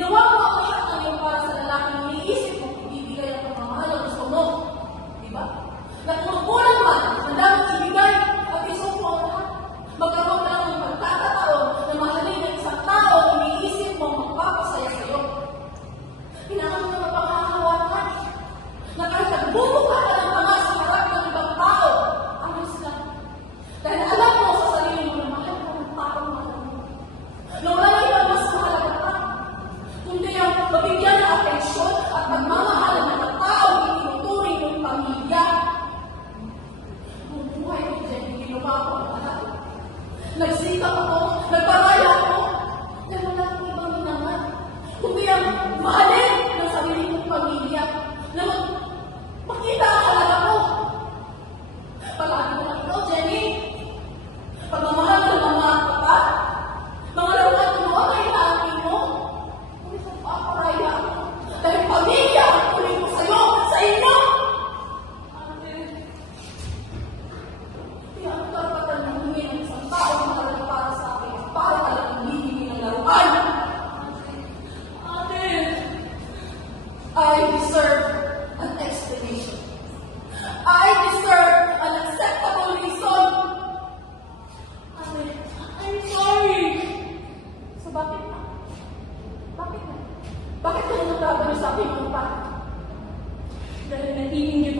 Ginawa mo ang lahat ng iyong para sa lalaking iniisip mo, ibibigay ang pagmamahal na gusto mo. Diba? Na kung magkulang man, mandaming ibigay at isuko ang lahat. Magkaroon ka lang ng pagkakataon na mahalin ng isang tao ang iniisip mo magpapasaya sa iyo. Kailangan mo na mapanghahawakan na kahit nagbubuka ka ng tanga sa harap ng ibang tao, ayos lang. Dahil alam mo sa sarili mo na mahal ka ng taong mahal mo. Na wala na ibang mas mahalaga pa, kundi ang mabigyan ng atensyon at pagmamahal ng mga taong itinuturing ng pamilya. Nung buhay ko dyan, ginawa ko ang lahat. Nagsikap ako, nagparaya ako, dahil wala akong ibang hinangan, kundi ang mahalin ng sarili kong pamilya na makita ang halaga ko. Palagi mo lang ito, Jenny. Pagmamahal ng mga kapatid, mga laruan ng mga kailangan mo. Ngunit nagpaparaya ako. Dahil pamilya ang tuloy ko sa'yo, sa inyo. Ate, kaya ang karapatan na humingi ng isang tao na mahalaga para sa akin at para talagang hihingi ng laruan. Ate, I deserve an explanation. I deserve an acceptable reason. Ate, I'm sorry. So bakit na? Bakit na? Bakit ka na nagkabalo sa akin ng pa? Dahil naiinggit